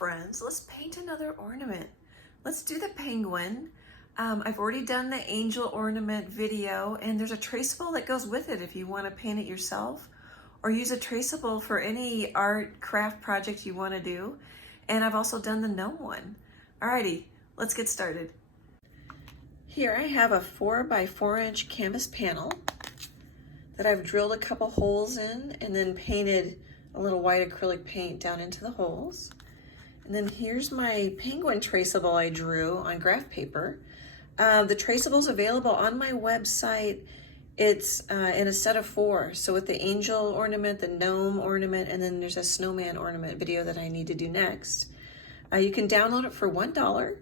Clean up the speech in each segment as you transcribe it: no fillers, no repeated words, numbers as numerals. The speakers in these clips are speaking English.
friends, let's paint another ornament. Let's do the penguin. I've already done the angel ornament video, and there's a traceable that goes with it if you want to paint it yourself or use a traceable for any art craft project you want to do. And I've also done the gnome one. Alrighty, let's get started. Here I have a 4x4 inch canvas panel that I've drilled a couple holes in and then painted a little white acrylic paint down into the holes. And then here's my penguin traceable I drew on graph paper. The traceable is available on my website. It's in a set of 4. So with the angel ornament, the gnome ornament, and then there's a snowman ornament video that I need to do next. You can download it for $1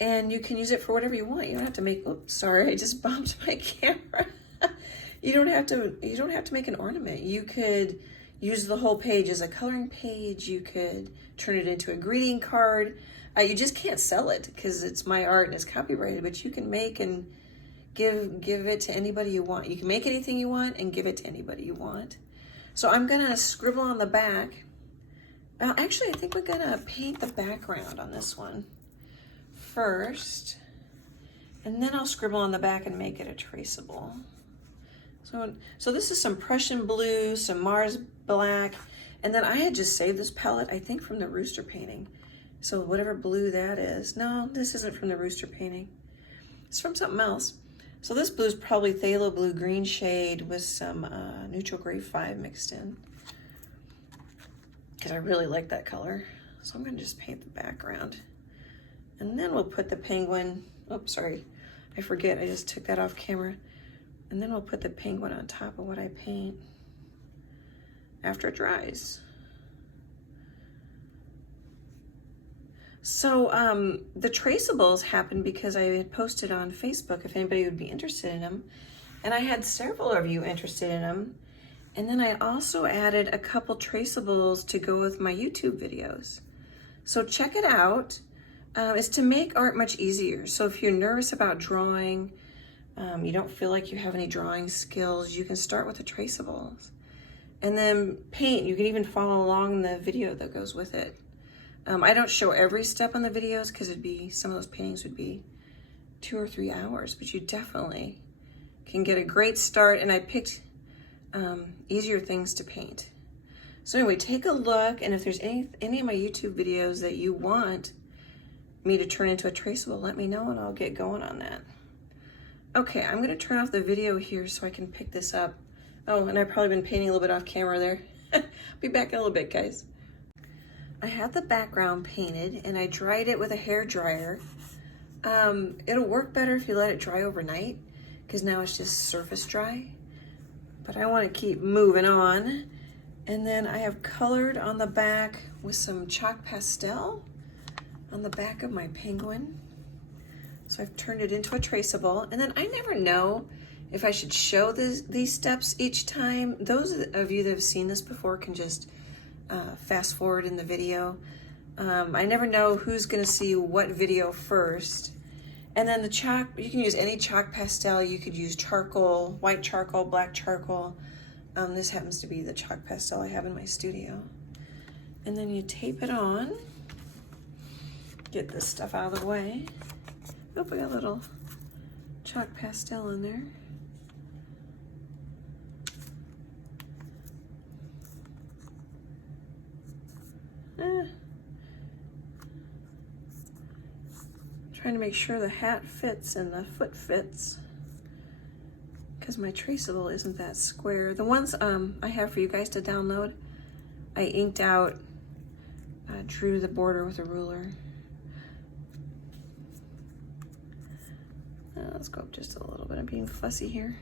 and you can use it for whatever you want. You don't have to make, oops, sorry, I just bumped my camera. You don't have to make an ornament. You could use the whole page as a coloring page. You could turn it into a greeting card. You just can't sell it because it's my art and it's copyrighted, but you can make and give it to anybody you want. You can make anything you want and give it to anybody you want. So I'm gonna scribble on the back. Actually, I think we're gonna paint the background on this one first, and then I'll scribble on the back and make it a traceable. So this is some Prussian blue, some Mars black, and then I had just saved this palette, I think from the rooster painting. So whatever blue that is. No, this isn't from the rooster painting. It's from something else. So this blue is probably phthalo blue green shade with some neutral gray 5 mixed in, because I really like that color. So I'm gonna just paint the background. And then we'll put the penguin, oops, sorry, I forget, I just took that off camera. And then we'll put the penguin on top of what I paint after it dries. So the traceables happened because I had posted on Facebook if anybody would be interested in them. And I had several of you interested in them. And then I also added a couple traceables to go with my YouTube videos. So check it out. It's to make art much easier. So if you're nervous about drawing, you don't feel like you have any drawing skills, you can start with the traceables and then paint. You can even follow along the video that goes with it. I don't show every step on the videos because some of those paintings would be 2 or 3 hours, but you definitely can get a great start. And I picked easier things to paint. So anyway, take a look, and if there's any of my YouTube videos that you want me to turn into a traceable, let me know and I'll get going on that. Okay, I'm gonna turn off the video here so I can pick this up. Oh, and I've probably been painting a little bit off camera there. Be back in a little bit, guys. I have the background painted and I dried it with a hair dryer. It'll work better if you let it dry overnight because now it's just surface dry. But I wanna keep moving on. And then I have colored on the back with some chalk pastel on the back of my penguin. So I've turned it into a traceable, and then I never know if I should show these steps each time. Those of you that have seen this before can just fast forward in the video. I never know who's gonna see what video first. And then the chalk, you can use any chalk pastel. You could use charcoal, white charcoal, black charcoal. This happens to be the chalk pastel I have in my studio. And then you tape it on. Get this stuff out of the way. Oop, I got a little chalk pastel in there. Trying to make sure the hat fits and the foot fits because my traceable isn't that square. The ones I have for you guys to download, I inked out, drew the border with a ruler. Let's go up just a little bit. I'm being fussy here.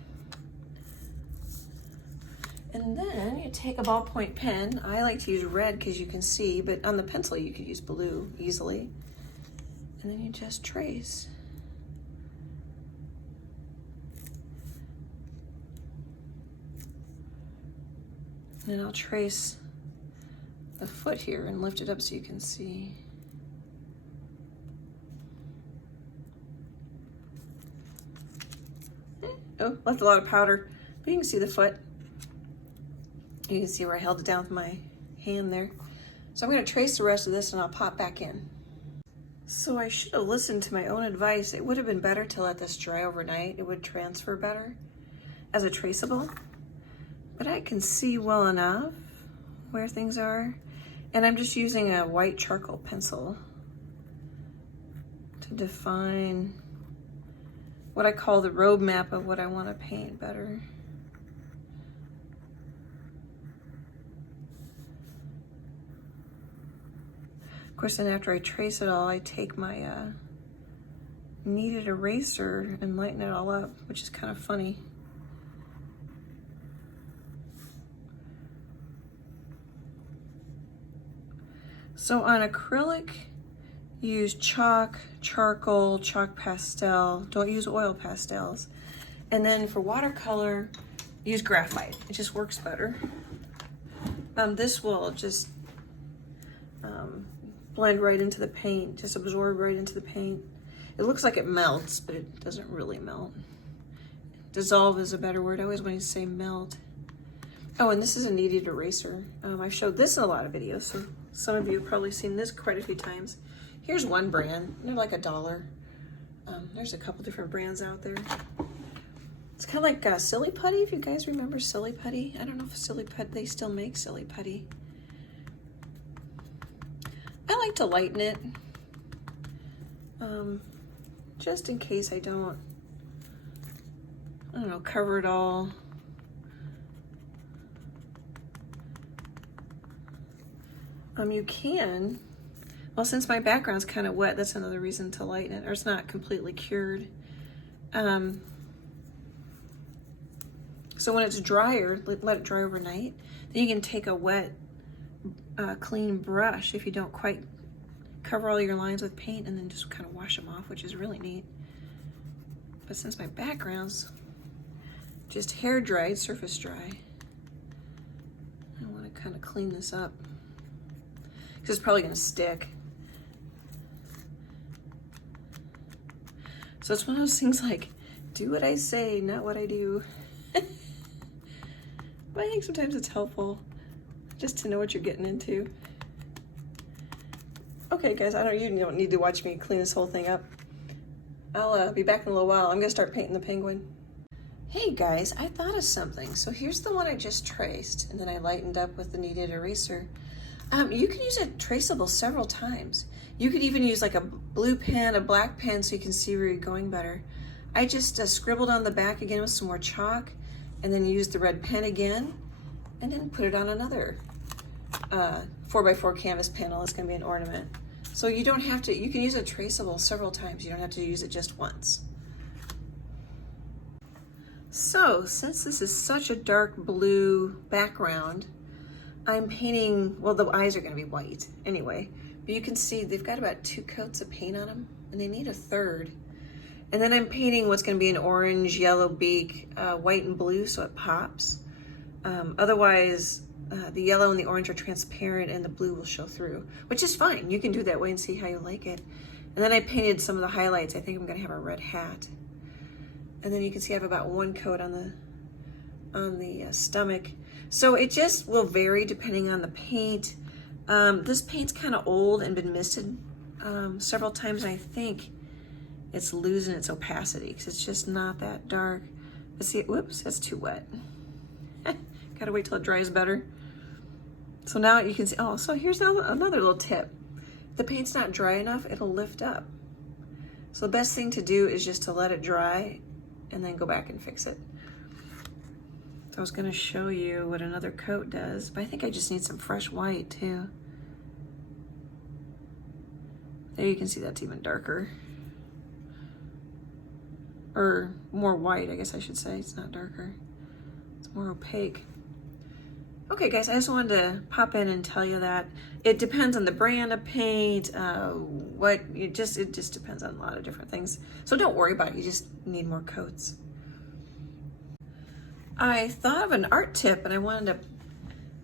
And then you take a ballpoint pen. I like to use red because you can see, but on the pencil you could use blue easily. And then you just trace. And then I'll trace the foot here and lift it up so you can see. Oh, left a lot of powder, but you can see the foot. You can see where I held it down with my hand there. So I'm going to trace the rest of this and I'll pop back in. So I should have listened to my own advice. It would have been better to let this dry overnight. It would transfer better as a traceable. But I can see well enough where things are. And I'm just using a white charcoal pencil to define what I call the roadmap of what I want to paint better. Of course, then after I trace it all, I take my kneaded eraser and lighten it all up, which is kind of funny. So on acrylic, use chalk, charcoal, chalk pastel. Don't use oil pastels. And then for watercolor, use graphite. It just works better. This will just blend right into the paint, just absorb right into the paint. It looks like it melts, but it doesn't really melt. Dissolve is a better word. I always want to say melt. Oh, and this is a kneaded eraser. I've showed this in a lot of videos, so some of you have probably seen this quite a few times. Here's one brand. They're like $1. There's a couple different brands out there. It's kind of like Silly Putty, if you guys remember Silly Putty. I don't know if Silly Putty, they still make Silly Putty. I like to lighten it, just in case I don't know, cover it all. You can, well, since my background's kind of wet, that's another reason to lighten it, or it's not completely cured. So when it's drier, let it dry overnight, then you can take a wet, clean brush if you don't quite cover all your lines with paint, and then just kind of wash them off, which is really neat. But since my background's just hair dried, surface dry, I want to kind of clean this up because it's probably going to stick. So it's one of those things like, do what I say, not what I do. But I think sometimes it's helpful just to know what you're getting into. Okay, guys, you don't need to watch me clean this whole thing up. I'll be back in a little while. I'm gonna start painting the penguin. Hey guys, I thought of something. So here's the one I just traced, and then I lightened up with the kneaded eraser. You can use a traceable several times. You could even use like a blue pen, a black pen, so you can see where you're going better. I just scribbled on the back again with some more chalk, and then used the red pen again, and then put it on another 4x4 canvas panel. It's gonna be an ornament. So you don't have to, you can use a traceable several times. You don't have to use it just once. So since this is such a dark blue background, I'm painting, well, the eyes are gonna be white anyway, but you can see they've got about 2 coats of paint on them, and they need a third. And then I'm painting what's gonna be an orange, yellow beak, white and blue, so it pops. Otherwise, the yellow and the orange are transparent and the blue will show through, which is fine. You can do that way and see how you like it. And then I painted some of the highlights. I think I'm gonna have a red hat. And then you can see I have about 1 coat on the stomach. So it just will vary depending on the paint. This paint's kind of old and been misted several times, and I think it's losing its opacity because it's just not that dark. But see, whoops, that's too wet. Gotta wait till it dries better. So now you can see, oh, so here's another little tip. If the paint's not dry enough, it'll lift up. So the best thing to do is just to let it dry and then go back and fix it. So I was gonna show you what another coat does, but I think I just need some fresh white too. There you can see that's even darker. Or more white, I guess I should say. It's not darker. It's more opaque. Okay guys, I just wanted to pop in and tell you that it depends on the brand of paint, it just depends on a lot of different things. So don't worry about it, you just need more coats. I thought of an art tip and I wanted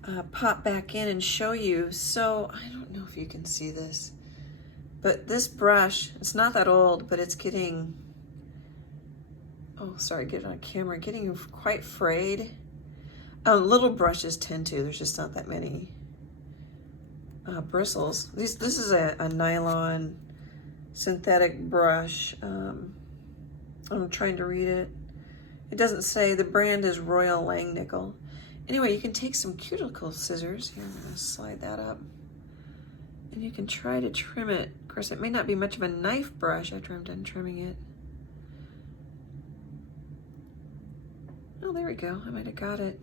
to pop back in and show you. So I don't know if you can see this, but this brush, it's not that old, but it's getting, oh sorry, get it on camera, getting quite frayed. Little brushes tend to, there's just not that many bristles. This is a nylon synthetic brush. I'm trying to read it. It doesn't say. The brand is Royal Langnickel. Anyway, you can take some cuticle scissors. Here, I'm gonna slide that up. And you can try to trim it. Of course, it may not be much of a knife brush after I'm done trimming it. Oh, there we go. I might have got it.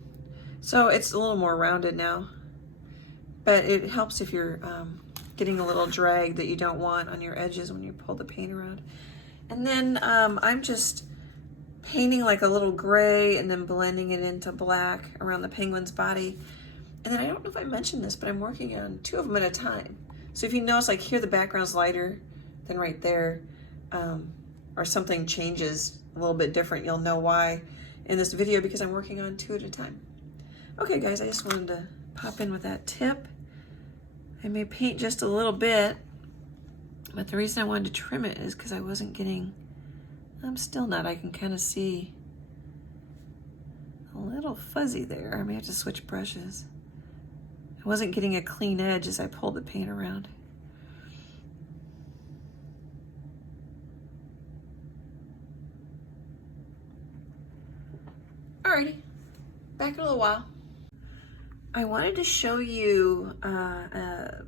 So it's a little more rounded now. But it helps if you're getting a little drag that you don't want on your edges when you pull the paint around. And then I'm just painting like a little gray and then blending it into black around the penguin's body. And then I don't know if I mentioned this, but I'm working on 2 of them at a time. So if you notice, like here the background's lighter than right there, or something changes a little bit different, you'll know why in this video, because I'm working on 2 at a time. Okay guys, I just wanted to pop in with that tip. I may paint just a little bit, but the reason I wanted to trim it is because I wasn't getting, I'm still not, I can kind of see a little fuzzy there. I may have to switch brushes. I wasn't getting a clean edge as I pulled the paint around. Alrighty, back in a little while. I wanted to show you, an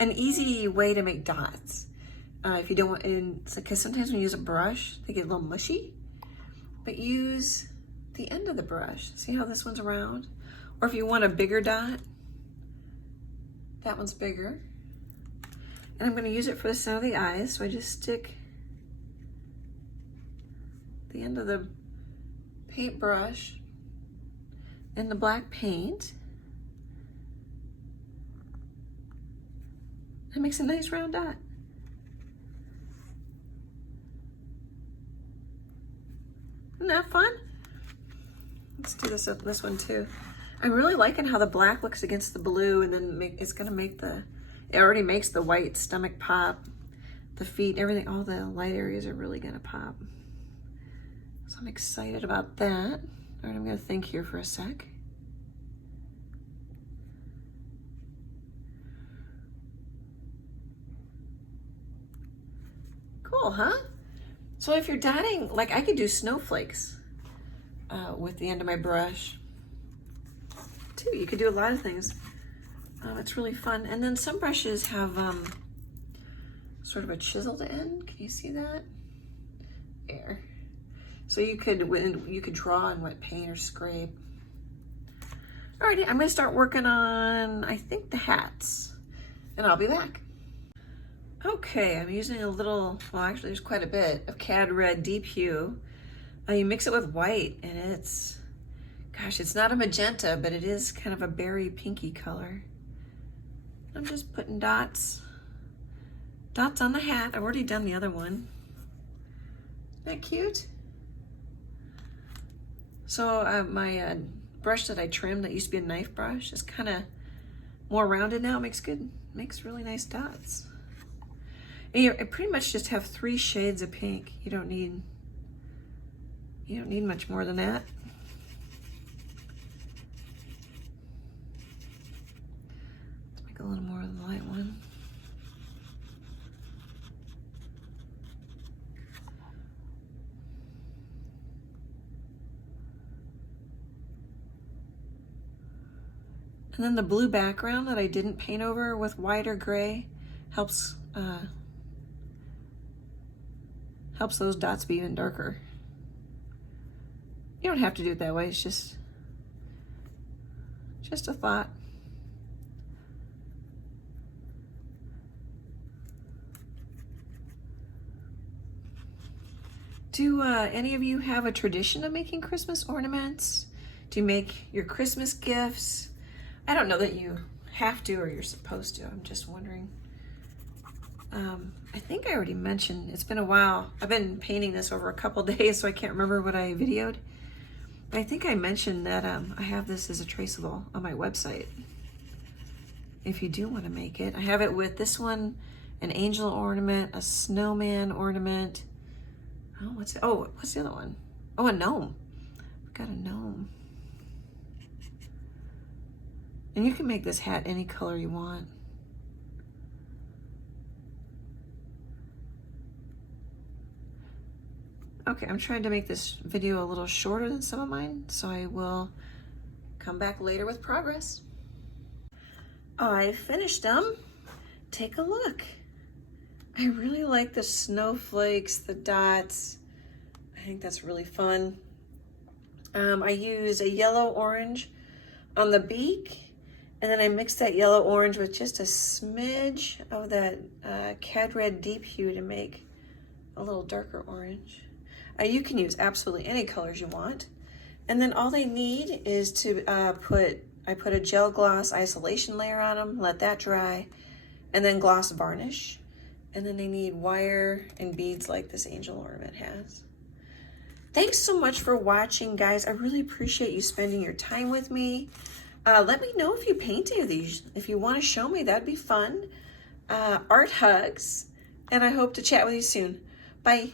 easy way to make dots. If you don't want, because sometimes when you use a brush, they get a little mushy, but use the end of the brush. See how this one's round? Or if you want a bigger dot, that one's bigger. And I'm gonna use it for the center of the eyes, so I just stick the end of the paintbrush in the black paint. That makes a nice round dot. Isn't that fun? Let's do this one too. I'm really liking how the black looks against the blue, and then it's gonna make it already makes the white stomach pop, the feet, everything, all the light areas are really gonna pop. So I'm excited about that. All right, I'm gonna think here for a sec. Cool, huh? So if you're dotting, like I could do snowflakes with the end of my brush too. You could do a lot of things. It's really fun. And then some brushes have sort of a chiseled end. Can you see that? There. So you could draw in wet paint or scrape. Alrighty, I'm gonna start working on, I think, the hats, and I'll be back. Okay, I'm using a little, well actually there's quite a bit of Cad Red Deep Hue. You mix it with white and it's, gosh, it's not a magenta, but it is kind of a berry pinky color. I'm just putting dots on the hat. I've already done the other one. Isn't that cute? So my brush that I trimmed that used to be a knife brush is kind of more rounded now. Makes really nice dots. And you pretty much just have 3 shades of pink. You don't need much more than that. Let's make a little more of the light one. And then the blue background that I didn't paint over with white or gray helps those dots be even darker. You don't have to do it that way, it's just a thought. Do any of you have a tradition of making Christmas ornaments? Do you make your Christmas gifts? I don't know that you have to or you're supposed to, I'm just wondering. I think I already mentioned, it's been a while. I've been painting this over a couple days, so I can't remember what I videoed. I think I mentioned that I have this as a traceable on my website. If you do want to make it, I have it with this one, an angel ornament, a snowman ornament. Oh, what's the other one? Oh, a gnome. I've got a gnome. I'm gonna have to And you can make this hat any color you want. Okay, I'm trying to make this video a little shorter than some of mine, so I will come back later with progress. I finished them. Take a look. I really like the snowflakes, the dots. I think that's really fun. I use a yellow orange on the beak, and then I mix that yellow orange with just a smidge of that cad red deep hue to make a little darker orange. You can use absolutely any colors you want. And then all they need is to I put a gel gloss isolation layer on them, let that dry, and then gloss varnish. And then they need wire and beads like this angel ornament has. Thanks so much for watching, guys. I really appreciate you spending your time with me. Let me know if you paint any of these. If you want to show me, that'd be fun. Art hugs, and I hope to chat with you soon. Bye.